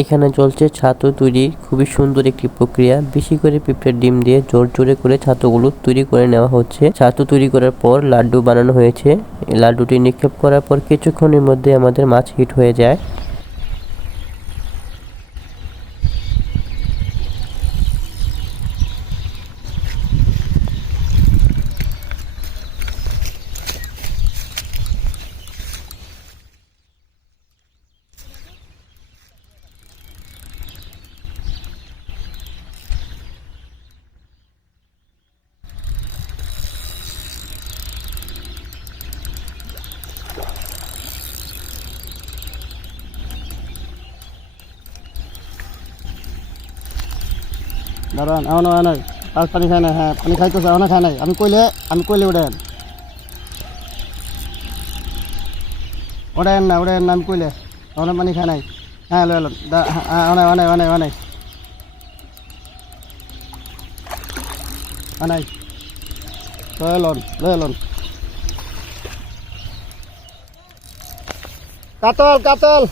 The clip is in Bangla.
এখানে চলছে ছাতু তৈরি, খুবই সুন্দর একটি প্রক্রিয়া। বেশি করে পিঁপড়ের ডিম দিয়ে জোর জোরে করে ছাতুগুলো তৈরি করে নেওয়া হচ্ছে। ছাতু তৈরি করার পর লাড্ডু বানানো হয়েছে। এই লাড্ডুটি নিক্ষেপ করার পর কিছুক্ষণের মধ্যে আমাদের মাছ হিট হয়ে যায়। দাঁড়ান এমন হয় নাই, আর পানি খায় না। হ্যাঁ পানি খাইতেছে, এমন খায় নাই। আমি কইলে উঠেন না, আমি কইলে এমন পানি খায় নাই। হ্যাঁ লয়ে এলন, অনেক লয়ে এলন কাতল